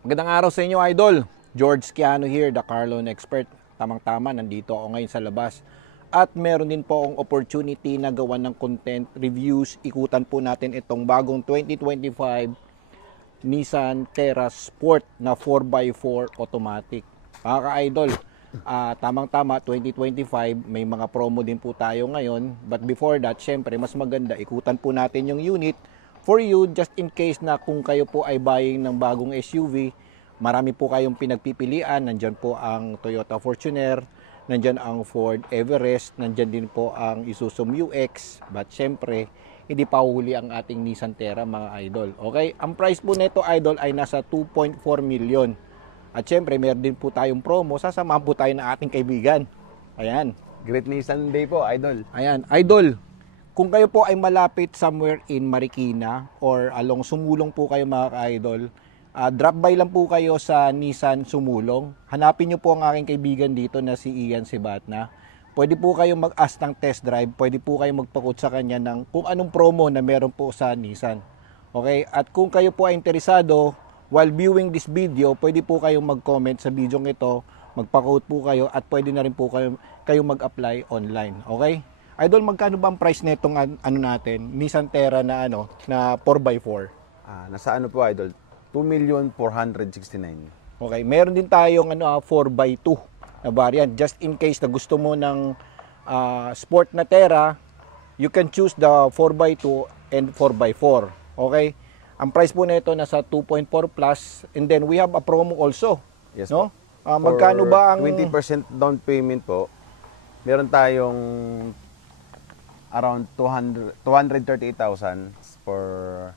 Magandang araw sa inyo, Idol. George Quiano here, the car loan expert. Tamang-tama, nandito ako ngayon sa labas. At meron din po akong opportunity na gawan ng content reviews. Ikutan po natin itong bagong 2025 Nissan Terra Sport na 4x4 automatic. Mga ka-idol, tamang-tama, 2025, may mga promo din po tayo ngayon. But before that, syempre, mas maganda, ikutan po natin yung unit for you, just in case na kung kayo po ay buying ng bagong SUV, marami po kayong pinagpipilian. Nandyan po ang Toyota Fortuner, nandyan ang Ford Everest, nandyan din po ang Isuzu MU-X. But syempre, hindi pa huli ang ating Nissan Terra, mga idol. Okay, ang price po nito, idol, ay nasa 2.4 million. At syempre, meron din po tayong promo. Sasamahan po tayo ng ating kaibigan. Ayan. Great Nissan Day po, Idol. Ayan, idol. Kung kayo po ay malapit somewhere in Marikina or along Sumulong po kayo, mga ka-idol, drop by lang po kayo sa Nissan Sumulong. Hanapin nyo po ang aking kaibigan dito na si Ian Sibatna. Pwede po kayo mag-ask ng test drive. Pwede po kayo magpakot sa kanya ng kung anong promo na meron po sa Nissan. Okay? At kung kayo po ay interesado, while viewing this video, pwede po kayong mag-comment sa video ito. Magpakot po kayo at pwede na rin po kayo mag-apply online. Okay? Idol, magkano ba ang price nitong natin, Nissan Terra na na 4x4? Nasa po, Idol? 2,469,000. Okay, meron din tayong 4x2 na variant. Just in case na gusto mo ng sport na Terra, you can choose the 4x2 and 4x4. Okay? Ang price po nito nasa 2.4 plus, and then we have a promo also. Yes, no? Magkano ba ang 20% down payment po? Meron tayong around 238,000 for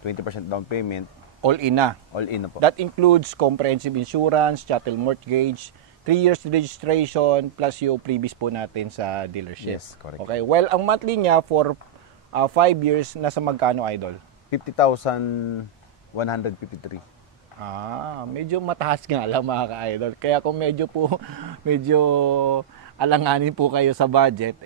20% down payment. All in na? All in na po. That includes comprehensive insurance, chattel mortgage, 3 years registration, plus yung previous po natin sa dealership. Yes, correct. Okay, well, ang monthly niya for 5 years, nasa magkano, Idol? 50,153. Medyo mataas nga lang, mga ka-idol. Kaya kung medyo alanganin po kayo sa budget,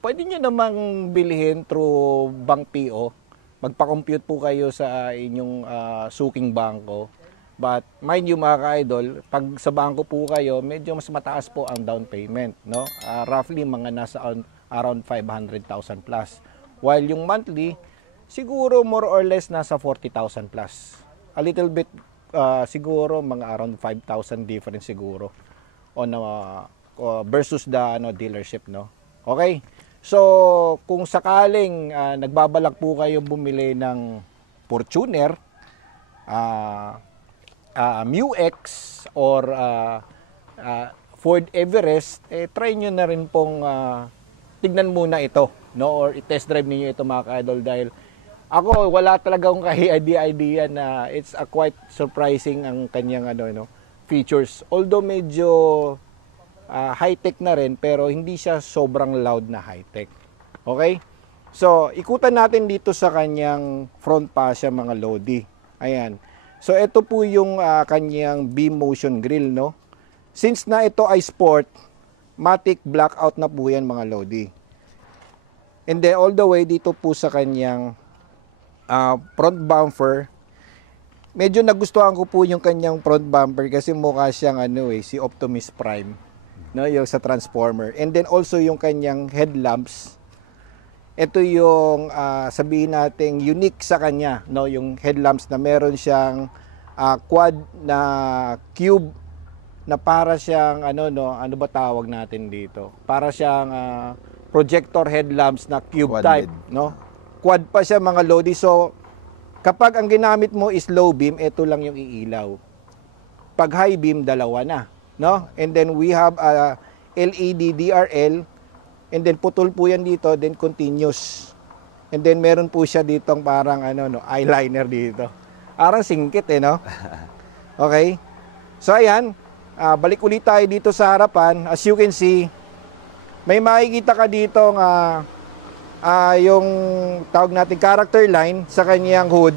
pwede nyo namang bilhin through Bank PO. Magpa-compute po kayo sa inyong suking bangko. But mind you, mga ka-idol, pag sa bangko po kayo, medyo mas mataas po ang down payment. No? Roughly, mga nasa around 500,000 plus. While yung monthly, siguro more or less nasa 40,000 plus. A little bit, siguro mga around 5,000 difference siguro on versus the dealership, no. Okay? So, kung sakaling nagbabalak po kayo bumili ng Fortuner, MU-X or Ford Everest, try nyo na rin pong tignan muna ito, no, or i-test drive niyo ito, mga ka-idol, dahil ako wala talaga akong idea na it's quite surprising ang kanyang features. Although medyo high-tech na rin, pero hindi siya sobrang loud na high-tech. Okay? So, ikutan natin dito sa kanyang front fascia, mga Lodi. Ayan. So, ito po yung kanyang beam motion grill, no? Since na ito ay sport, matic blackout na po yan, mga Lodi. And then, all the way dito po sa kanyang front bumper, medyo nagustuhan ko po yung kanyang front bumper kasi mukha siyang si Optimus Prime. No, yung sa Transformer. And then also yung kanyang headlamps. Ito yung sabihin nating unique sa kanya, no, yung headlamps na meron siyang quad na cube na para siyang ano ba tawag natin dito? Para siyang projector headlamps na cube Quad type, LED. no? Quad pa siya, mga Lodi. So kapag ang ginamit mo is low beam, ito lang yung iilaw. Pag high beam, dalawa na. No? And then we have a LED DRL, and then putol po yan dito, then continuous. And then meron po siya ditong parang eyeliner dito. Parang singkit no? Okay? So ayan, balik ulit tayo dito sa harapan. As you can see, may makikita ka dito yung tawag natin character line sa kanyang hood.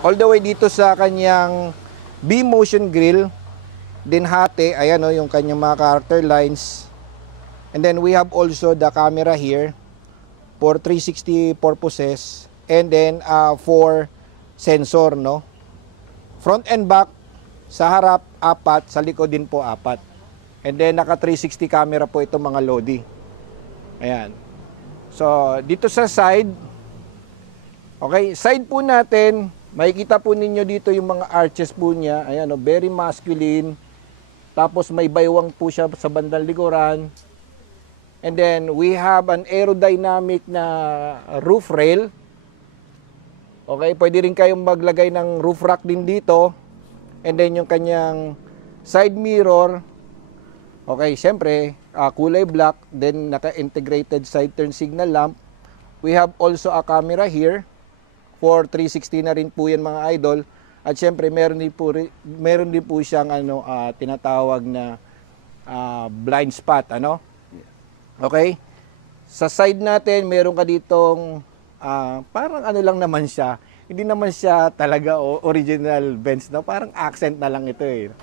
All the way dito sa kanyang beam motion grill. Din hati, ayan yung kanyang mga character lines. And then we have also the camera here for 360 purposes. And then for sensor, no? Front and back, sa harap, 4, sa likod din po 4. And then, naka 360 camera po itong mga Lodi. Ayan. So, dito sa side, okay, side po natin, makikita po ninyo dito yung mga arches po niya. Ayan, very masculine. Tapos may baywang po siya sa bandang likuran. And then we have an aerodynamic na roof rail. Okay, pwede rin kayong maglagay ng roof rack din dito. And then yung kanyang side mirror. Okay, syempre, kulay black. Then naka-integrated side turn signal lamp. We have also a camera here. For 360 na rin po yan mga idol. At syempre meron din po siyang tinatawag na blind spot, ano? Okay? Sa side natin, meron ka ditong parang ano lang naman siya. Hindi naman siya talaga original Benz, no? Parang accent na lang ito eh.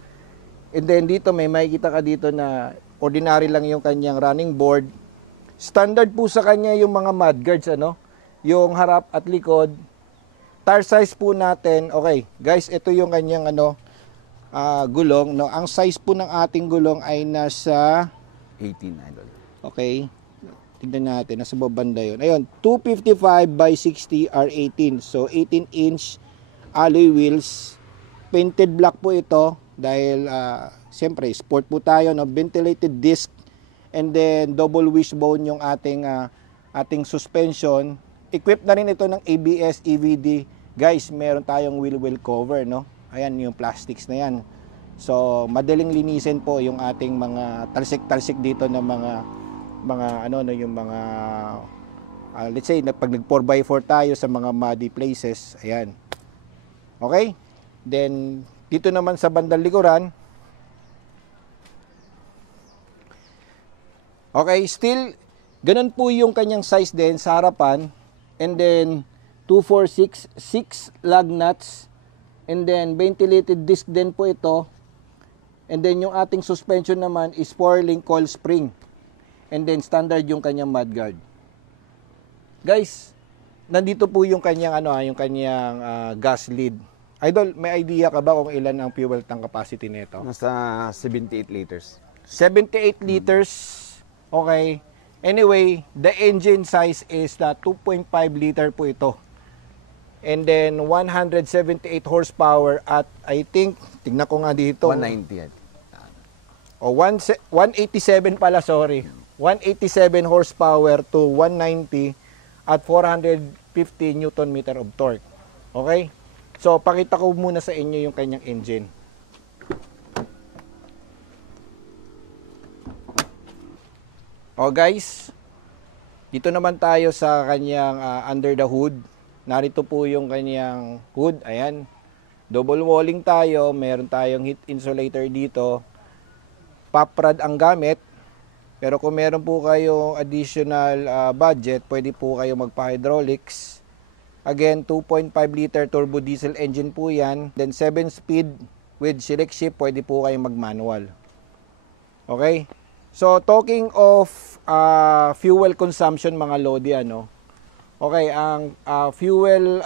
And then dito may makikita ka dito na ordinary lang yung kanyang running board. Standard po sa kanya yung mga mudguards, ano? Yung harap at likod. Tire size po natin, okay, guys, ito yung kanyang gulong, no? Ang size po ng ating gulong ay nasa 18 idol. okay. Tignan natin, nasa babanda 'yon. Ayun, 255 by 60 R18. So 18-inch alloy wheels. Painted black po ito dahil siyempre sport po tayo, no? Ventilated disc and then double wishbone yung ating suspension. Equipped na rin ito ng ABS, EVD. Guys, meron tayong wheel well cover, no? Ayan, yung plastics na yan. So, madaling linisin po yung ating mga talsik-talsik dito ng mga yung mga let's say, pag nag 4x4 tayo sa mga muddy places, ayan. Okay? Then, dito naman sa bandang likuran, okay, still, ganun po yung kanyang size din sa harapan. And then 246 6 lug nuts, and then ventilated disc din po ito. And then yung ating suspension naman is 4-link coil spring, and then standard yung kanyang mudguard. Guys, nandito po yung kanyang gas lead. Idol, may idea ka ba kung ilan ang fuel tank capacity nito? Nasa 78 liters. 78 liters. Okay. Anyway, the engine size is 2.5 liter po ito. And then 178 horsepower at I think, tignan ko nga dito. 190 yan. O 187 pala, sorry. 187 horsepower to 190 at 450 Newton meter of torque. Okay? So, pakita ko muna sa inyo yung kanyang engine. O guys, dito naman tayo sa kanyang under the hood. Narito po yung kanyang hood. Ayan. Double walling tayo. Meron tayong heat insulator dito. Pop rod ang gamit. Pero kung meron po kayong additional budget, pwede po kayo magpa-hydraulics. Again, 2.5 liter turbo diesel engine po yan. Then 7 speed with select shift, pwede po kayong mag-manual. Okay? So, talking of fuel consumption mga Lodi, ano? Okay, ang fuel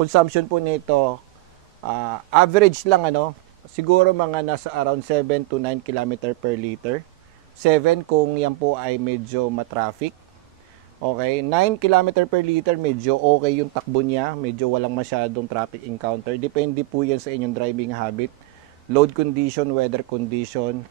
consumption po nito, average lang, ano? Siguro mga nasa around 7 to 9 km per liter. 7 kung yan po ay medyo matraffic. Okay, 9 km per liter, medyo okay yung takbo niya, medyo walang masyadong traffic encounter. Depende po yan sa inyong driving habit, load condition, weather condition.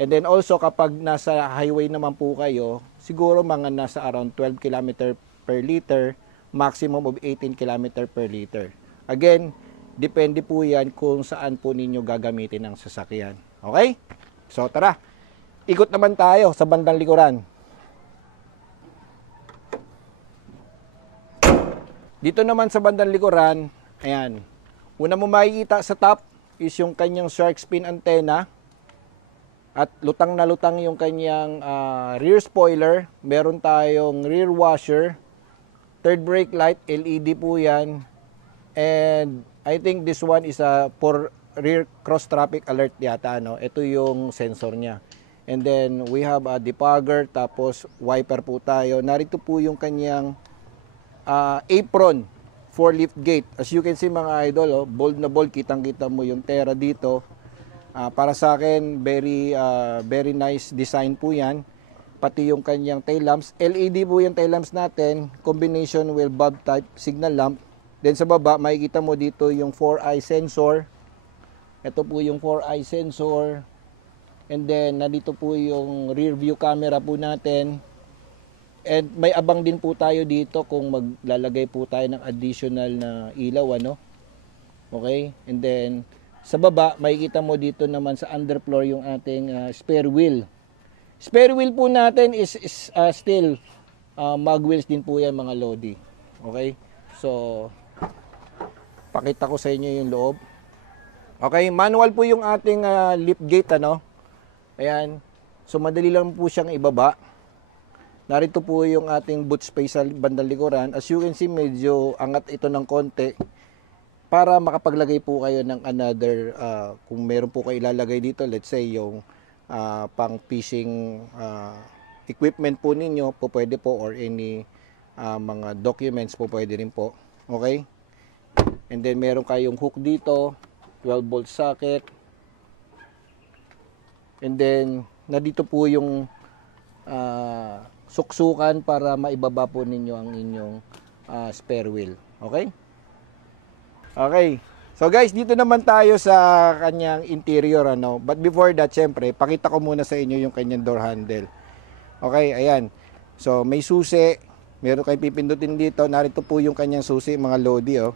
And then also kapag nasa highway naman po kayo, siguro mga nasa around 12 km per liter, maximum of 18 km per liter. Again, depende po yan kung saan po ninyo gagamitin ang sasakyan. Okay? So tara, ikot naman tayo sa bandang likuran. Dito naman sa bandang likuran, ayan, una mo makikita sa top is yung kanyang shark fin antenna. At lutang na lutang yung kanyang rear spoiler. Meron tayong rear washer. Third brake light, LED po yan. And I think this one is for rear cross traffic alert yata, no? Ito yung sensor niya. And then we have a depugger, tapos wiper po tayo. Narito po yung kanyang apron 4 lift gate. As you can see mga idol, oh, bold na bold, kitang-kita mo yung Terra dito. Para sa akin, very nice design po yan. Pati yung kanyang tail lamps. LED po yung tail lamps natin. Combination with bulb type signal lamp. Then sa baba, makikita mo dito yung 4-eye sensor. Ito po yung 4-eye sensor. And then, nandito po yung rear view camera po natin. And may abang din po tayo dito kung maglalagay po tayo ng additional na ilaw, ano? Okay? And then, sa baba, makikita mo dito naman sa underfloor yung ating spare wheel. Spare wheel po natin is still mag wheels din po yan mga Lodi. Okay? So, pakita ko sa inyo yung loob. Okay, manual po yung ating lift gate, ano? Ayan. So, madali lang po siyang ibaba. Narito po yung ating boot space sa bandang likuran. As you can see, medyo angat ito ng konti para makapaglagay po kayo ng another, kung meron po kayo ilalagay dito, let's say yung pang fishing equipment po ninyo, po pwede po, or any mga documents po pwede rin po. Okay? And then meron kayong hook dito, 12 volt socket. And then nandito po yung suksukan para maibaba po ninyo ang inyong spare wheel. Okay? Okay. So guys, dito naman tayo sa kanyang interior, ano. But before that, syempre, pakita ko muna sa inyo yung kanyang door handle. Okay, ayan. So may susi, meron kayong pipindutin dito. Narito po yung kanyang susi, mga Lodi, oh.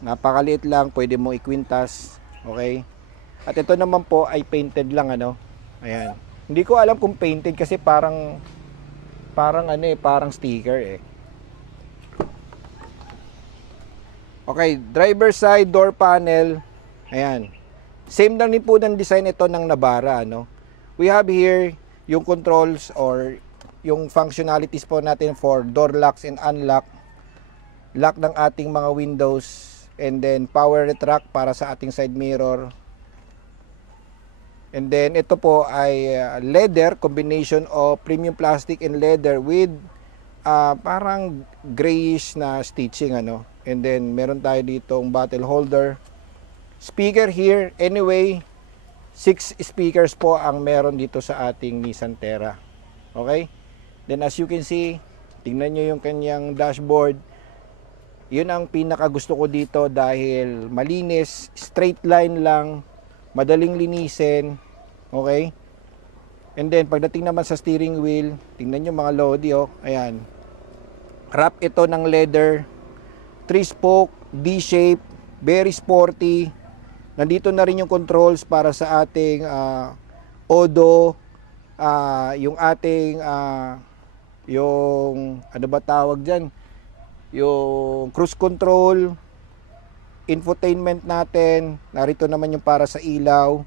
Napakaliit lang, pwede mo ikwintas. Okay? At ito naman po ay painted lang, ano. Ayan. Hindi ko alam kung painted kasi parang parang sticker eh. Okay, driver side door panel. Ayan. Same lang din po ng design ito ng Navara, ano. We have here yung controls or yung functionalities po natin for door locks and unlock. Lock ng ating mga windows, and then power retract para sa ating side mirror. And then ito po ay leather, combination of premium plastic and leather with parang grayish na stitching, ano. And then meron tayo dito ang bottle holder. Speaker here, anyway, 6 speakers po ang meron dito sa ating Nissan Terra. Okay? Then as you can see, tingnan nyo yung kanyang dashboard. Yun ang pinaka gusto ko dito dahil malinis, straight line lang, madaling linisin. Okay? And then pagdating naman sa steering wheel, tingnan nyo mga Lodi, oh. Ayan. Wrap ito ng leather, 3-spoke, D-shape, very sporty. Nandito na rin yung controls para sa ating odo, yung ating yung ano ba tawag dyan, yung cruise control, infotainment natin. Narito naman yung para sa ilaw,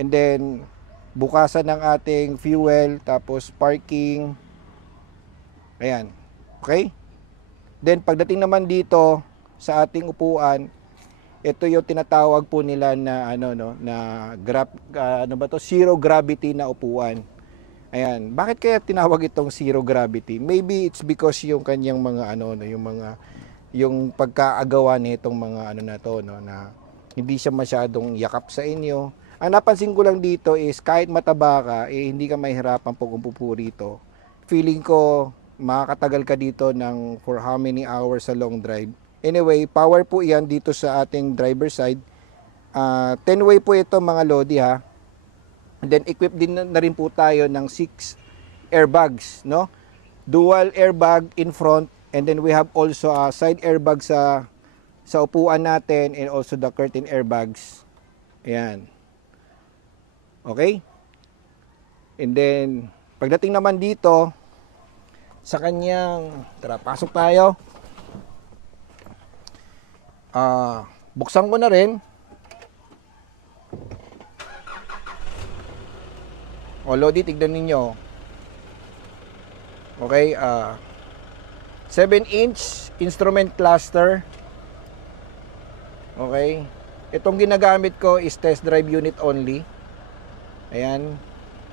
and then bukasan ng ating fuel, tapos parking. Ayan. Okay? Then pagdating naman dito sa ating upuan, ito yung tinatawag po nila na zero gravity na upuan. Ayan. Bakit kaya tinawag itong zero gravity? Maybe it's because yung kanyang mga yung pagkaagawa nitong mga na hindi siya masyadong yakap sa inyo. Ang napansin ko lang dito is kahit mataba ka, hindi ka mahihirapan pag umupo rito. Feeling ko makakatagal ka dito ng for how many hours sa long drive. Anyway, power po yan dito sa ating driver side. 10-way po ito mga Lodi, ha. And then equipped din na rin po tayo ng 6 airbags, no? Dual airbag in front, and then we have also a side airbag sa upuan natin, and also the curtain airbags. Ayan. Okay? And then pagdating naman dito sa kanyang, tara, pasok tayo. Buksan ko na rin. O Lodi, tignan ninyo. Okay, 7-inch instrument cluster. Okay. Itong ginagamit ko is test drive unit only. Ayan.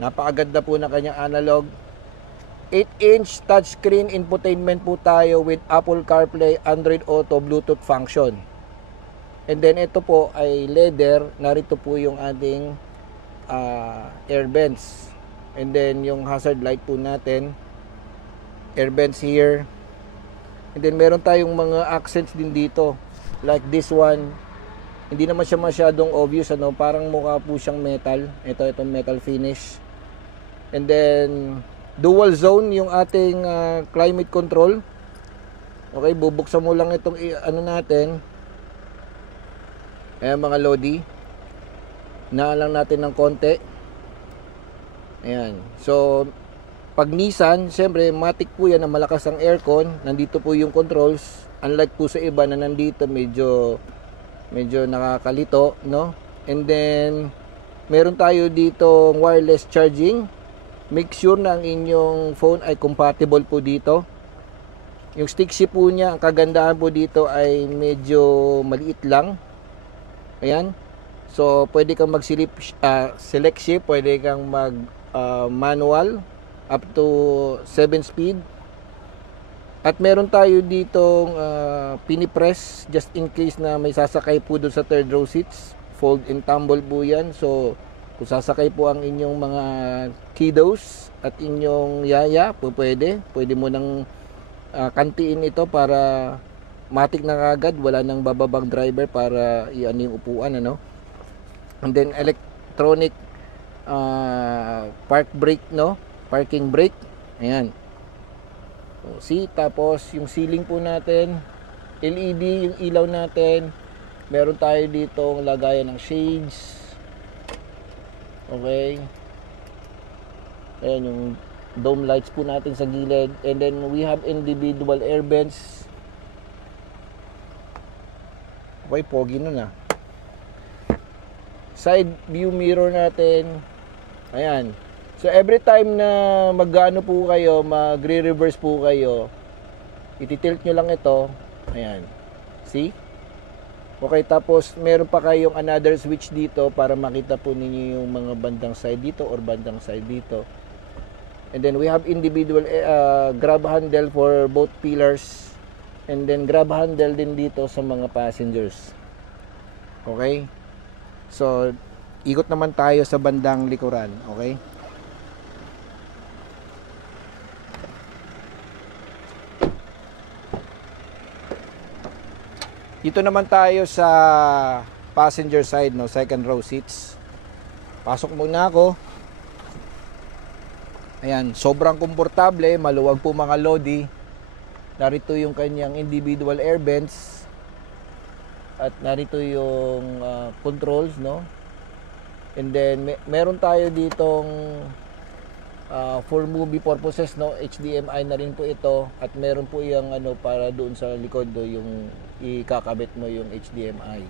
Napakaganda po ng kanyang analog. 8-inch touchscreen infotainment po tayo with Apple CarPlay, Android Auto, Bluetooth function. And then ito po ay leather. Narito po yung ating air vents. And then yung hazard light po natin, air vents here. And then meron tayong mga accents din dito. Like this one. Hindi naman siya masyadong obvious, ano, parang mukha po siyang metal. Itong metal finish. And then dual zone yung ating climate control. Okay, bubuksan mo lang itong ano natin. Ayan mga lodi. Naalang natin ng konti. Ayan. So, pag Nissan, siyempre, matic po yan na malakas ang aircon. Nandito po yung controls. Unlike po sa iba na nandito, medyo nakakalito, no? And then, meron tayo dito wireless charging. Make sure na ang inyong phone ay compatible po dito. Yung stick shift po niya, ang kagandahan po dito ay medyo maliit lang. Ayan. So, pwede kang select shift, pwede kang manual up to 7 speed. At meron tayo ditong pinipress just in case na may sasakay po doon sa third row seats. Fold and tumble po yan. So, kung sasakay po ang inyong mga kiddos at inyong yaya, pwede mo nang kantiin ito para matik na kagad, wala nang bababang driver para iano yung upuan, ano. And then electronic park brake, no, parking brake. Ayan. So, see, tapos yung ceiling po natin, LED yung ilaw natin. Meron tayo dito lagayan ng shades. Okay. Ayan yung dome lights po natin sa gilid. And then we have individual air vents. Okay, pogi nun ah. Side view mirror natin. Ayan. So every time na magano po kayo, magre-reverse po kayo, ititilt nyo lang ito. Ayan. See? Okay, tapos meron pa kayong another switch dito para makita po ninyo yung mga bandang side dito or bandang side dito. And then we have individual grab handle for both pillars. And then grab handle din dito sa mga passengers. Okay? So, ikot naman tayo sa bandang likuran. Okay? Dito naman tayo sa passenger side, no, second row seats. Pasok muna ako. Ayan, sobrang komportable, maluwag po mga lodi. Narito yung kanyang individual air vents. At narito yung controls, no? And then meron tayo ditong for movie purposes, no, HDMI na rin po ito. At meron po yung ano para doon sa likod do yung ikakabit mo yung HDMI.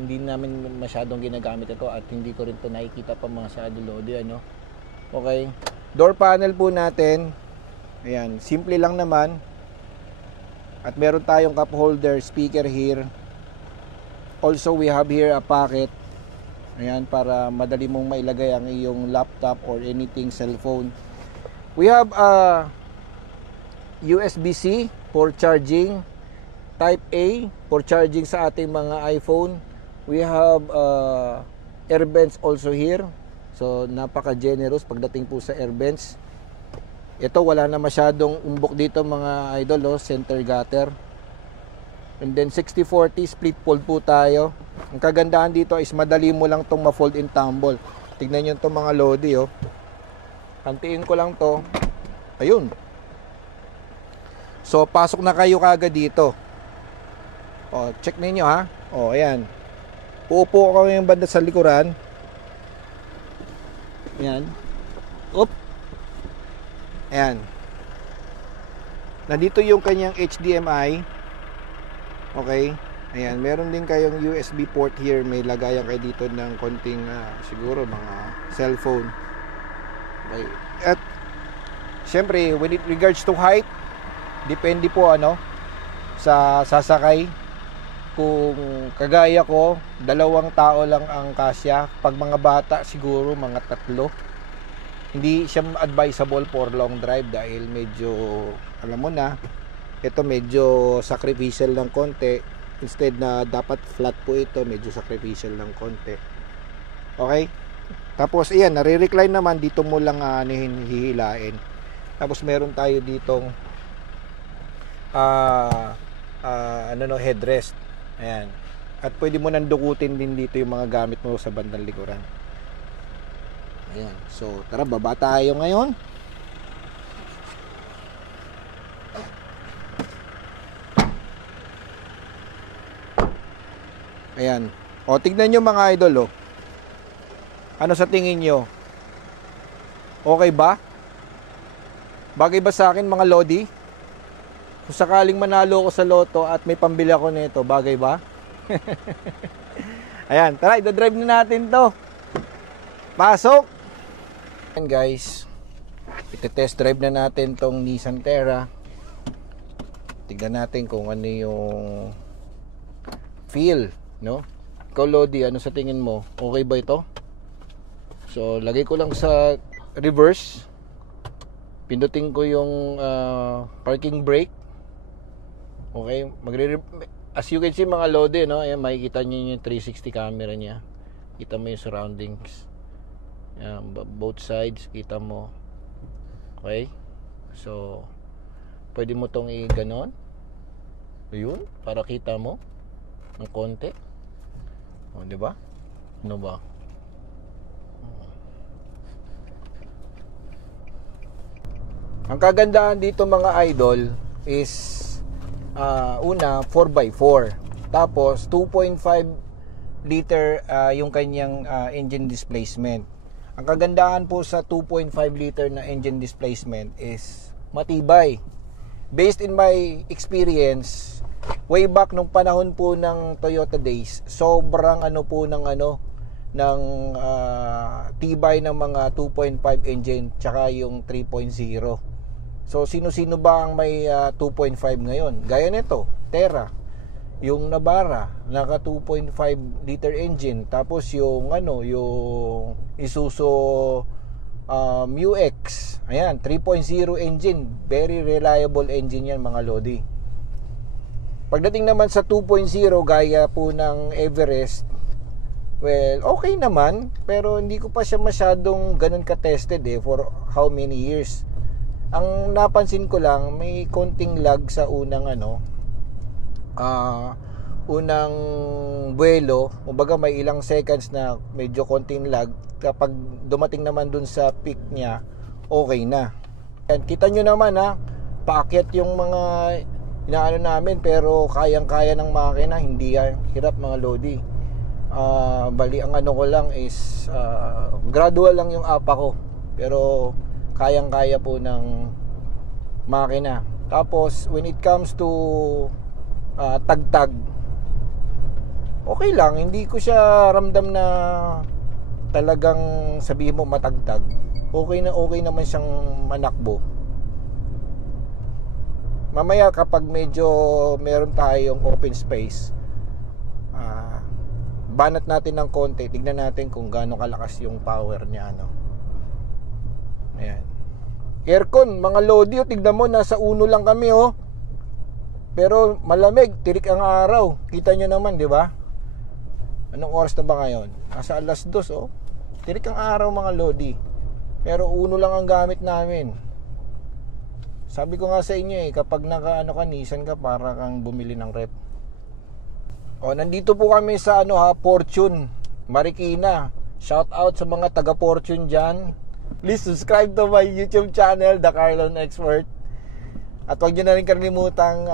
Hindi namin masyadong ginagamit ito at hindi ko rin ito nakikita pa masyado lodi, ano. Okay. Door panel po natin. Ayan, simple lang naman. At meron tayong cup holder, speaker here. Also, we have here a pocket. Ayan, para madali mong mailagay ang iyong laptop or anything, cellphone. We have a USB-C for charging. Type A for charging sa ating mga iPhone. We have air vents also here. So, napaka-generous pagdating po sa air vents. Ito, wala na masyadong umbok dito mga idol, center gutter. And then 60-40 split fold po tayo. Ang kagandahan dito is madali mo lang itong ma-fold and tumble. Tignan nyo itong mga lodi, oh. Hantiin ko lang to. Ayun. So, pasok na kayo kagad dito. Oh, check ninyo ha. Oh, ayan. Uupo ako yung banda sa likuran. Ayan. Oop. Ayan. Nandito yung kanyang HDMI. Okay. Ayan. Meron din kayong USB port here. May lagayan kayo dito ng konting siguro mga cellphone. Okay. At syempre, when it regards to height, depende po ano sa sasakay. Kung kagaya ko, 2 tao lang ang kasya. Pag mga bata, siguro mga 3. hindi siya advisable for long drive dahil medyo, alam mo na, ito medyo sacrificial ng konti. Instead na dapat flat po ito, medyo sacrificial ng konti. Okay? Tapos iyan, nare-recline naman, dito mo lang hihilain. Tapos meron tayo ditong headrest. Ayan. At pwede mo nang dukutin din dito yung mga gamit mo sa bandang likuran. Ayan. So, tara, baba tayo ngayon. Ayan. O, tignan nyo mga idol, o. Ano sa tingin nyo? Okay ba? Bagay ba sa akin, mga lodi? Kung sakaling manalo ako sa loto at may pambili ako nito, bagay ba? Ayan, tara, idadrive na natin to. Pasok! Ayan guys, iti-test drive na natin tong Nissan Terra. Tignan natin kung ano yung feel, no? Ikaw Lodi, ano sa tingin mo? Okay ba ito? So, lagay ko lang sa reverse. Pindutin ko yung parking brake. Okay, as you can see mga Lodi, no? Ayan, makikita niyo yung 360 camera niya. Kita mo yung surroundings. Ayan, both sides, kita mo. Okay? So, pwede mo tong i-ganon. Ayun, para kita mo ng konti. O, di ba? Ano ba? Ang kagandahan dito mga idol is una 4x4, tapos 2.5 liter yung kanyang engine displacement. Ang kagandahan po sa 2.5 liter na engine displacement is matibay. Based in my experience, way back nung panahon po ng Toyota days, sobrang ng tibay ng mga 2.5 engine tsaka yung 3.0. So sino-sino ba ang may 2.5 ngayon? Gaya nito, Terra, yung Navara, naka 2.5 liter engine, tapos yung yung Isuzu MU-X, ayan, 3.0 engine, very reliable engine yan mga Lodi. Pagdating naman sa 2.0, gaya po ng Everest, well, okay naman, pero hindi ko pa siya masyadong ganun ka-tested for how many years. Ang napansin ko lang, may konting lag sa unang unang buwelo. Kumbaga may ilang seconds na medyo konting lag. Kapag dumating naman dun sa peak niya, okay na. And kita nyo naman paakyat yung mga inaano namin, pero kayang-kaya ng makina, hindi hirap mga Lodi. Bali ang ko lang is gradual lang yung apa ko, pero kayang-kaya po ng makina. Tapos when it comes to tagtag, okay lang, hindi ko siya ramdam na talagang sabihin mo matagtag. Okay naman siyang manakbo. Mamaya kapag medyo meron tayong open space, banat natin ng konti, tignan natin kung gaano kalakas yung power niya Ayan. Aircon, mga Lodi, tignan mo, nasa 1 lang kami pero malamig, tirik ang araw. Kita nyo naman, di ba? Anong oras na ba ngayon? Nasa 2:00, tirik ang araw mga Lodi, pero 1 lang ang gamit namin. Sabi ko nga sa inyo kapag Nissan ka, para kang bumili ng rep. Nandito po kami sa Fortune, Marikina. Shout out sa mga taga Fortune dyan. Please subscribe to my YouTube channel, The Carlon Expert. At huwag nyo na rin kalimutang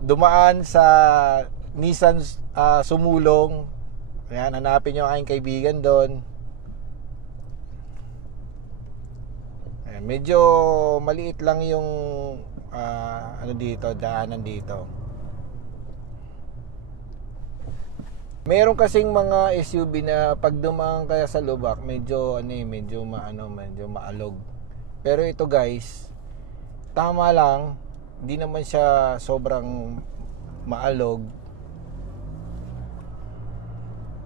dumaan sa Nissan Sumulong. Ayan, hanapin nyo ang aking kaibigan doon. Ayan, medyo maliit lang yung daanan dito. Meron kasing mga SUV na pag dumaan kaya sa lubak, medyo maalog. Pero ito guys, tama lang, hindi naman siya sobrang maalog.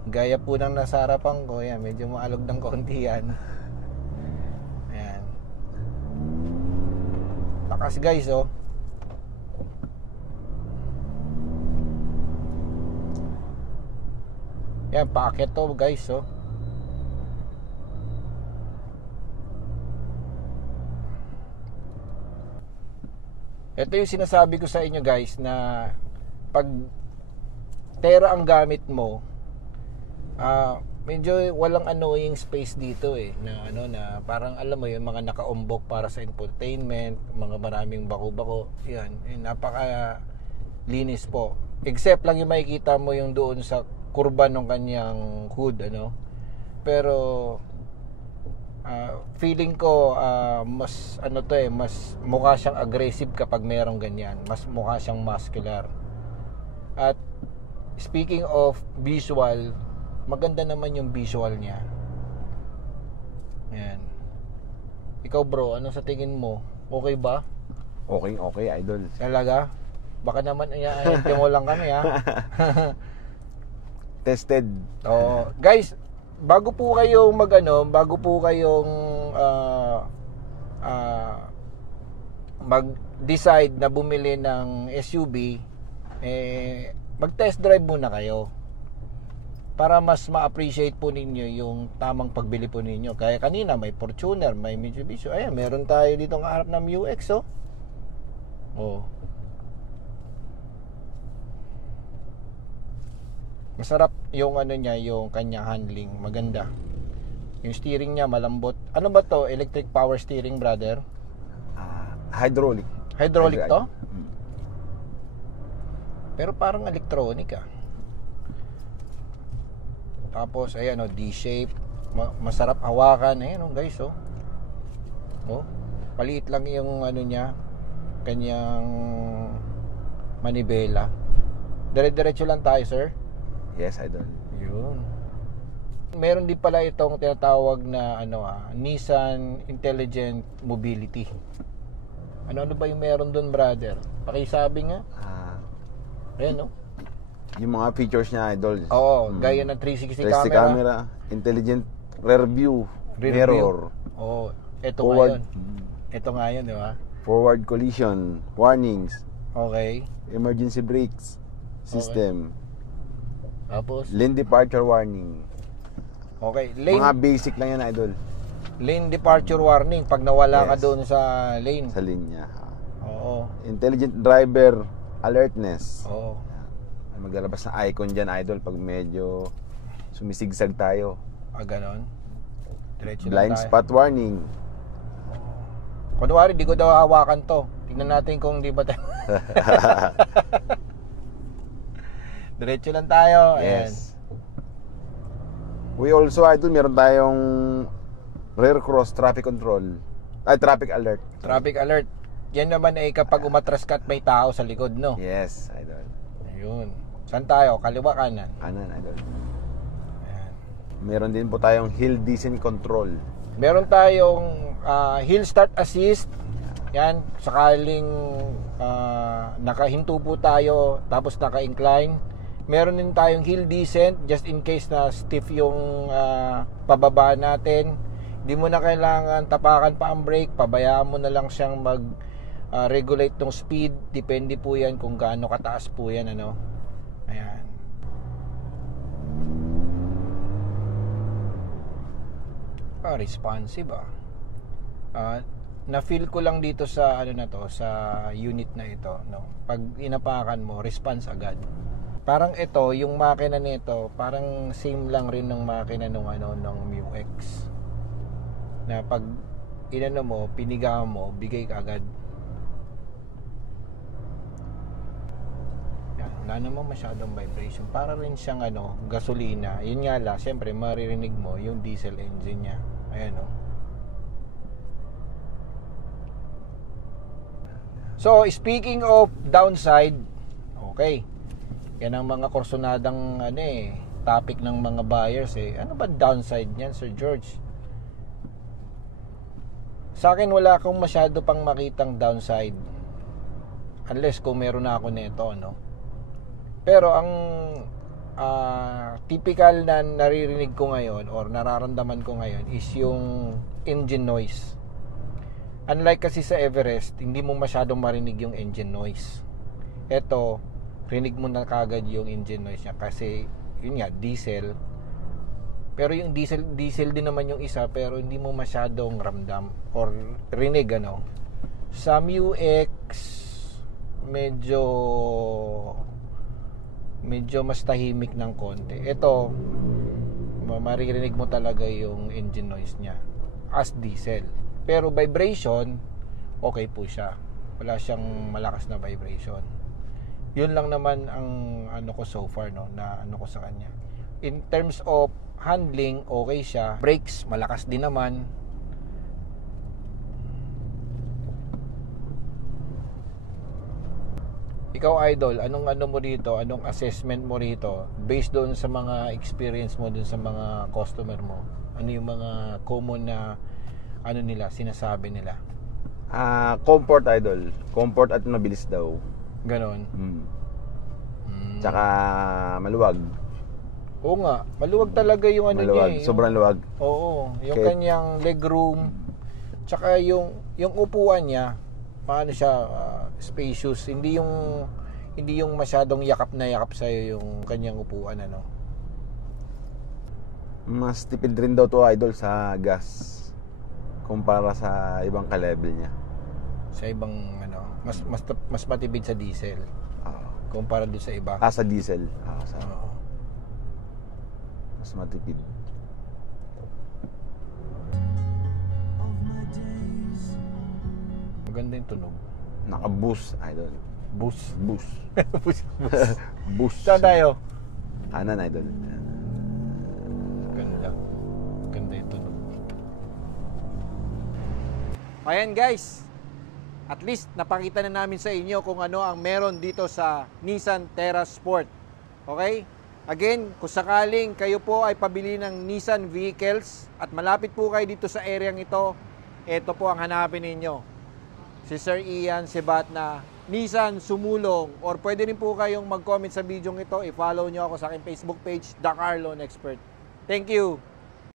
Gaya po ng nasa harapan ko, yan, medyo maalog ng konti yan. Ayan. Lakas guys, oh. Yan, paakyat to guys, oh. Ito yung sinasabi ko sa inyo guys na pag Tera ang gamit mo, medyo walang annoying space dito na na parang alam mo yung mga nakaumbok para sa infotainment, mga maraming bako-bako, yan, napaka linis po. Except lang yung makikita mo yung doon sa kurba ng kanyang hood, pero feeling ko mas mas mukha siyang aggressive kapag merong ganyan, mas mukha siyang muscular. At speaking of visual, maganda naman yung visual niya. Ayan. Ikaw bro, ano sa tingin mo? Okay ba? Okay, idol. Talaga? Baka naman ayahin mo lang kami ha. Tested. Oh, guys, bago po kayong mag-decide na bumili ng SUV, mag-test drive muna kayo para mas ma-appreciate po ninyo yung tamang pagbili po ninyo. Kaya kanina may Fortuner, may Mitsubishi. Ayan, meron tayo dito ng harap ng MU-X, oh. Oh. Masarap yung niya, yung kanyang handling, maganda. Yung steering niya malambot. Ano ba to? Electric power steering, brother? Hydraulic. Hydraulic to? Pero parang electronic Tapos ayan D-shape, masarap hawakan. Ayan guys, maliit lang yung niya, kanyang manibela. Dire-diretso lang tayo, sir. Yes, idol. Yun. Meron din pala itong tinatawag na Nissan Intelligent Mobility. Ano ba yung meron doon, brother? Pakisabi nga. Ayan, yung mga features niya, idol. Oo, gaya ng 360 camera, intelligent rear view, mirror. Oo, ito forward, ito nga yun, di ba? Forward collision, warnings. Okay. Emergency brakes system. Okay. Tapos? Lane departure warning. Okay. Mga basic lang yan, idol. Lane departure warning pag nawala ka doon sa lane. Sa lane niya. Oo. Intelligent driver alertness. Oo. Maglalabas na icon dyan, idol, pag medyo sumisigsag tayo. Ganon. Diretso blind tayo. spot warning. Kunwari, di ko daw hawakan to. Tingnan natin kung di ba tayo. Diretso lang tayo. Yes. Ayan. We also, idol, meron tayong rear cross traffic control. Traffic alert. Traffic alert. Yan naman kapag umatras ka at may tao sa likod, no? Yes, idol. Ayun. Saan tayo? Kaliwa, kanan? Kanan, idol. Ayan. Meron din po tayong hill descent control. Meron tayong hill start assist. Yan, sakaling nakahinto po tayo tapos naka-incline. Meron din tayong hill descent just in case na stiff yung pababa natin. Hindi mo na kailangan tapakan pa ang brake, pabayaan mo na lang siyang mag-regulate ng speed. Depende po yan kung gaano kataas po yan, Ayan. Responsive na-feel ko lang dito sa sa unit na ito, Pag inapakan mo, response agad. Parang ito, yung makina nito, parang same lang rin ng makina ng MU-X. Na pag mo, piniga mo, bigay ka agad. Yan, wala naman masyadong vibration. Para rin siyang gasolina. Yun nga lang, syempre maririnig mo yung diesel engine niya. Ayan So, speaking of downside, okay. Yan ang mga kursonadang topic ng mga buyers Ano ba downside niyan, Sir George? Sa akin wala akong masyado pang makitang downside. Unless kung meron na ako nito, Pero ang typical na naririnig ko ngayon or nararamdaman ko ngayon is yung engine noise. Unlike kasi sa Everest, hindi mo masyadong marinig yung engine noise. Ito, rinig mo na kagad yung engine noise niya kasi yun nga, diesel. Pero yung diesel din naman yung isa, pero hindi mo masyadong ramdam or rinig ano. Sa MU-X medyo mas tahimik ng konti. Ito, maririnig mo talaga yung engine noise niya as diesel. Pero vibration, okay po siya. Wala siyang malakas na vibration. Yun lang naman ang ano ko so far, no, na ano ko sa kanya. In terms of handling, okay siya. Brakes, malakas din naman. Ikaw, Idol, anong ano mo dito? Anong assessment mo rito? Based doon sa mga experience mo doon sa mga customer mo. Ano yung mga common na ano nila, sinasabi nila? Comfort, Idol. Comfort at mabilis daw. Ganon. Tsaka maluwag. Oo nga, maluwag talaga yung ano Maluwag, niya. sobrang luwag. Oo, yung Okay. kanyang legroom. Tsaka yung upuan niya, paano siya, spacious. Hindi yung masyadong yakap na yakap sa'yo yung kanyang upuan, ano. Mas tipid rin daw to, Idol, sa gas kumpara sa ibang ka-level niya. Sa ibang ano, mas matibid sa diesel kumpara doon sa iba. Sa diesel. Oo. Mas matipid. Maganda yung tunog. Naka-boost, Idol. Boost. Boost. Boost. Boost. Saan tayo? Kanan, Idol. Ganda. Ganda yung tunog. Ayan guys. At least napakita na namin sa inyo kung ano ang meron dito sa Nissan Terra Sport. Okay? Again, kung sakaling kayo po ay pabili ng Nissan vehicles at malapit po kayo dito sa area ito, ito po ang hanapin ninyo. Si Sir Ian Sebat na Nissan Sumulong, or pwede rin po kayong mag-comment sa video ito, i-follow nyo ako sa aking Facebook page, The Car Loan Expert. Thank you!